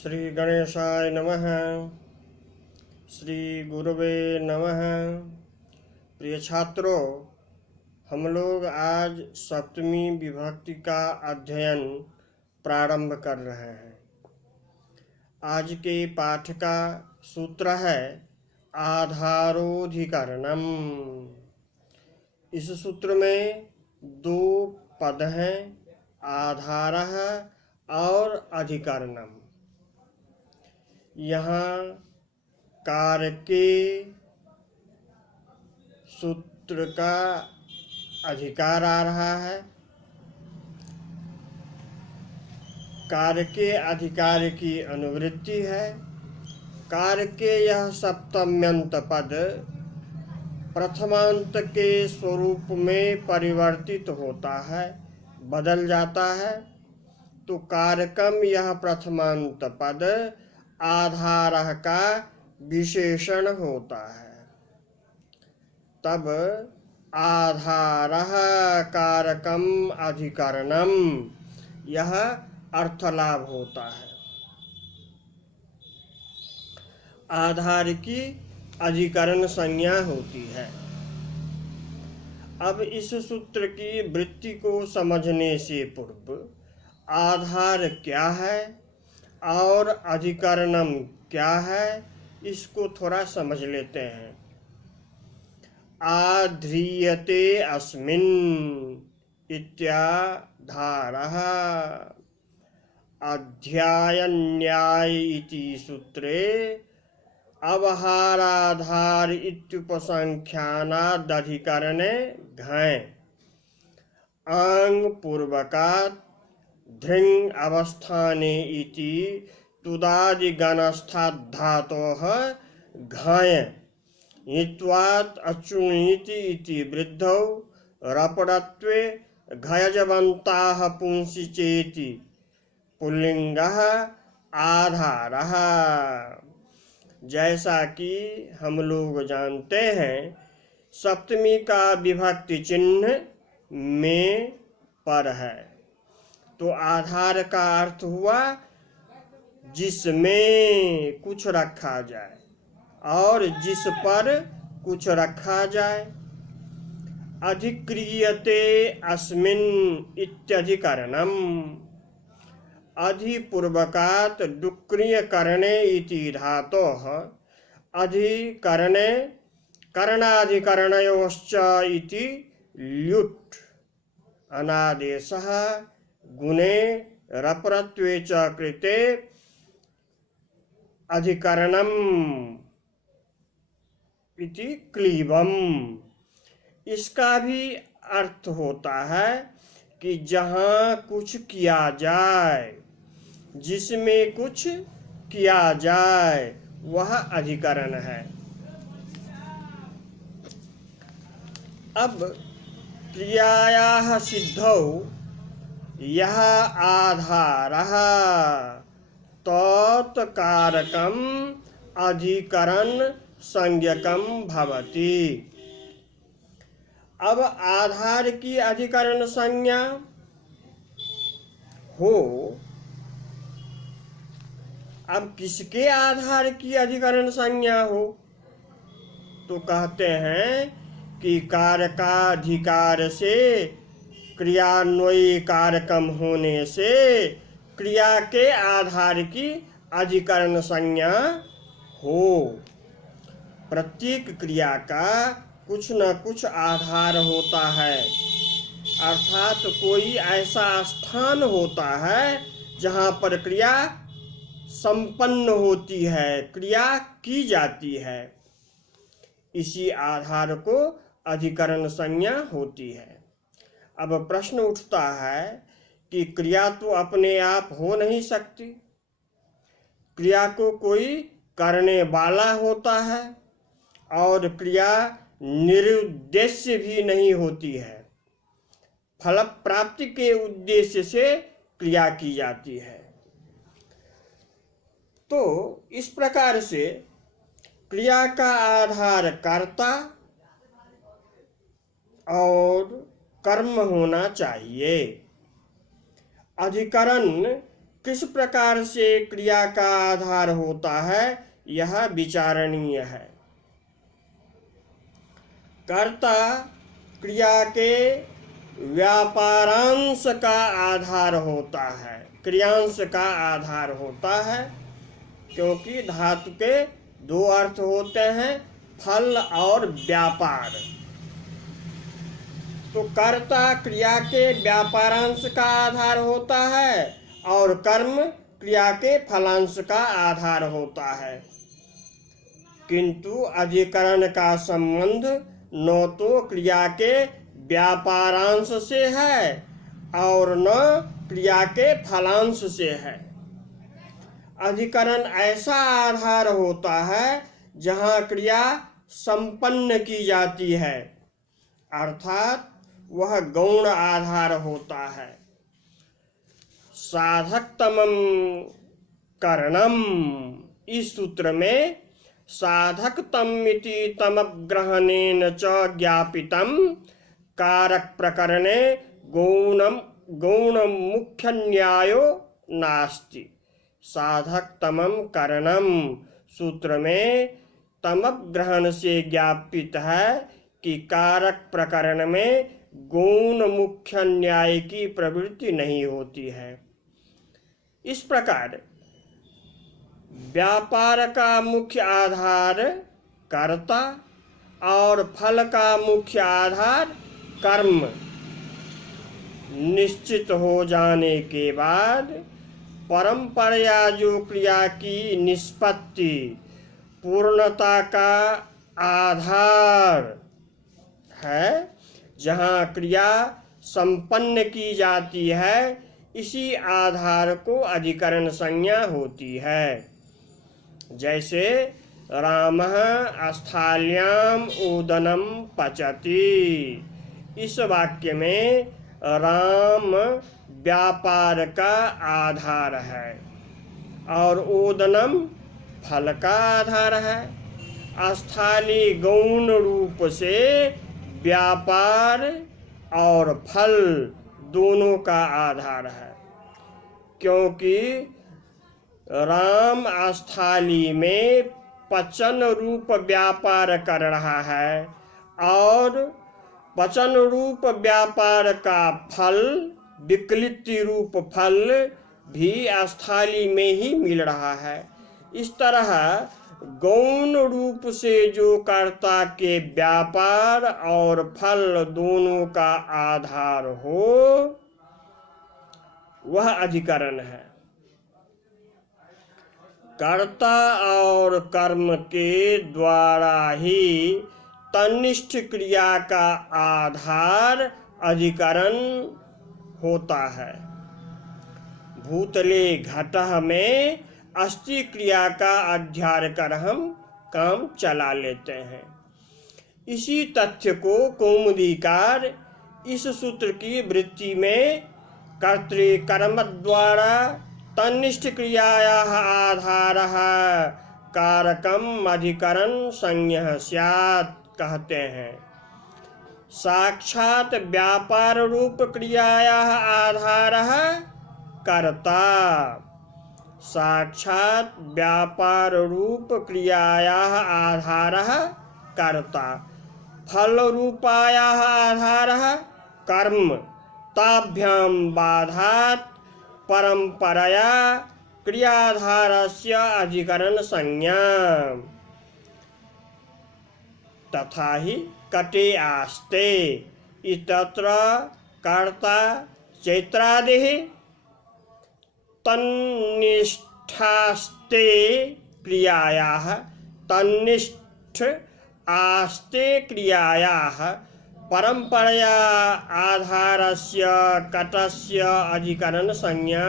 श्री गणेशाय नमः। श्री गुरुवे नमः। प्रिय छात्रों, हम लोग आज सप्तमी विभक्ति का अध्ययन प्रारंभ कर रहे हैं। आज के पाठ का सूत्र है आधारोधिकरणम। इस सूत्र में दो पद हैं, आधारः और अधिकरणम। यहाँ कार्य के सूत्र का अधिकार आ रहा है। कार्य के अधिकार की अनुवृत्ति है। कार्य के यह सप्तम्यंत पद प्रथमांत के स्वरूप में परिवर्तित होता है, बदल जाता है। तो कार्यक्रम यह प्रथमांत पद आधारः का विशेषण होता है। तब आधारः कारकम अधिकरणम यह अर्थलाभ होता है। आधार की अधिकरण संज्ञा होती है। अब इस सूत्र की वृत्ति को समझने से पूर्व आधार क्या है और अधिकरणम क्या है, इसको थोड़ा समझ लेते हैं। आध्रियते अस्मिन् इत्याधारः अध्यायन्याय इति सूत्रे अवहाराधार इत्युपसंख्यानादधिकरणे घञ् आङ् पूर्वकात् धृङ् अवस्थाने इति तुदादिगणस्थात् धातोः घञ् हित्वात् अचुणीति इति वृद्धौ रपडत्वे घयजवन्ताः पुंसि चेति पुल्लिंगः आधारः। जैसा कि हम लोग जानते हैं, सप्तमी का विभक्ति चिन्ह में पर है। तो आधार का अर्थ हुआ जिसमें कुछ रखा जाए और जिस पर कुछ रखा जाए। अधिक्रियते अस्मिन् इत्यधिकरणम अधिपूर्वकात् डुक्रियकरणे इति धातोः अधिकरणे करणाधिकरणयोश्च इति ल्युट् अनादेशः गुणे रपरत्वे च कृते अधिकरणम इति क्लीबम। इसका भी अर्थ होता है कि जहाँ कुछ किया जाए, जिसमें कुछ किया जाए, वह अधिकरण है। अब क्रियायाः सिद्धौ यह आधारः तत्कारकम अधिकरण संज्ञकम भवति। अब आधार की अधिकरण संज्ञा हो, अब किसके आधार की अधिकरण संज्ञा हो? तो कहते हैं कि कारकाधिकार से क्रियान्वयी कारकम होने से क्रिया के आधार की अधिकरण संज्ञा हो। प्रत्येक क्रिया का कुछ न कुछ आधार होता है, अर्थात कोई ऐसा स्थान होता है जहाँ पर क्रिया संपन्न होती है, क्रिया की जाती है। इसी आधार को अधिकरण संज्ञा होती है। अब प्रश्न उठता है कि क्रिया तो अपने आप हो नहीं सकती। क्रिया को कोई करने वाला होता है और क्रिया निरुद्देश्य भी नहीं होती है। फल प्राप्ति के उद्देश्य से क्रिया की जाती है। तो इस प्रकार से क्रिया का आधार कर्ता और कर्म होना चाहिए। अधिकरण किस प्रकार से क्रिया का आधार होता है यह विचारणीय है। कर्ता क्रिया के व्यापारांश का आधार होता है, क्रियांश का आधार होता है, क्योंकि धातु के दो अर्थ होते हैं, फल और व्यापार। तो कर्ता क्रिया के व्यापारांश का आधार होता है और कर्म क्रिया के फलांश का आधार होता है, किंतु अधिकरण का संबंध न तो क्रिया के व्यापारांश से है और न क्रिया के फलांश से है। अधिकरण ऐसा आधार होता है जहाँ क्रिया संपन्न की जाती है, अर्थात वह गौण आधार होता है। साधकतमं करणम, इस सूत्र में साधकतमिति तमग्रहणेन च ज्ञापितम कारक प्रकरणे गौण मुख्य न्यायो नास्ति। साधकतमं करणम सूत्र में तमग्रहण से ज्ञापित है कि कारक प्रकरण में गौण मुख्य न्याय की प्रवृत्ति नहीं होती है। इस प्रकार व्यापार का मुख्य आधार कर्ता और फल का मुख्य आधार कर्म निश्चित हो जाने के बाद परंपरा जो क्रिया की निष्पत्ति पूर्णता का आधार है, जहाँ क्रिया संपन्न की जाती है, इसी आधार को अधिकरण संज्ञा होती है। जैसे रामः स्थाल्याम ओदनम पचति, इस वाक्य में राम व्यापार का आधार है और ओदनम फल का आधार है। स्थाली गौण रूप से व्यापार और फल दोनों का आधार है, क्योंकि राम स्थाली में पचन रूप व्यापार कर रहा है और पचन रूप व्यापार का फल विक्लिति रूप फल भी स्थाली में ही मिल रहा है। इस तरह गौण रूप से जो कर्ता के व्यापार और फल दोनों का आधार हो वह अधिकरण है। कर्ता और कर्म के द्वारा ही तन्निष्ठ क्रिया का आधार अधिकरण होता है। भूतले घटः में अस्थि क्रिया का अध्याय कर हम काम चला लेते हैं। इसी तथ्य को कौमुदीकार इस सूत्र की वृत्ति में कर्तृकर्म द्वारा तन्निष्ठ क्रियायाः आधारः कारकम अधिकरण संज्ञः स्यात् कहते हैं। साक्षात व्यापार रूप क्रियायाः आधारः कर्ता, साक्षात व्यापार रूप क्रियायाः आधारः कर्ता, फल रूपायाः आधारः कर्म, ताभ्यां बाधात् परंपरया क्रियाधारस्य अधिकरण संज्ञा। तथा ही कटे आस्ते इत्यत्र कर्ता चैत्रादिः तन्निष्ठास्ते क्रियायाः तन्निष्ठ आस्ते क्रियायाः परंपरया आधारस्य कटस्य अधिकरण संज्ञा।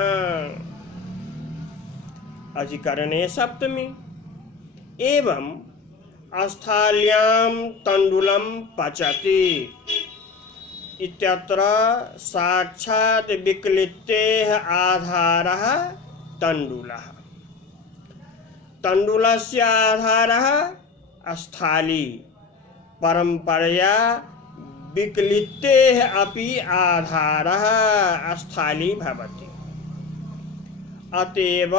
अधिकरणे सप्तमी एवं स्थाल्यां तंडुलं पचति इत्यत्र साक्षात् विक्लितेः आधारः तंडुलः, तंडुलस्य आधारः स्थाली, परंपरया विक्लितेः अपि आधारः स्थाली भवति। अतएव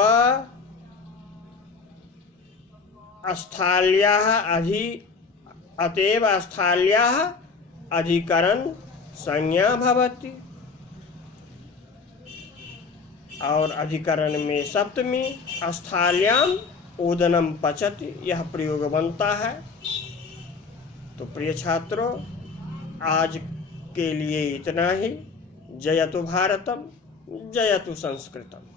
स्थाल्याः अधिकरण संज्ञा भवति। और अधिकरण में सप्तमी स्थाल्याम ओदनम पचति, यह प्रयोग बनता है। तो प्रिय छात्रों, आज के लिए इतना ही। जयतु भारतम, जयतु संस्कृतम।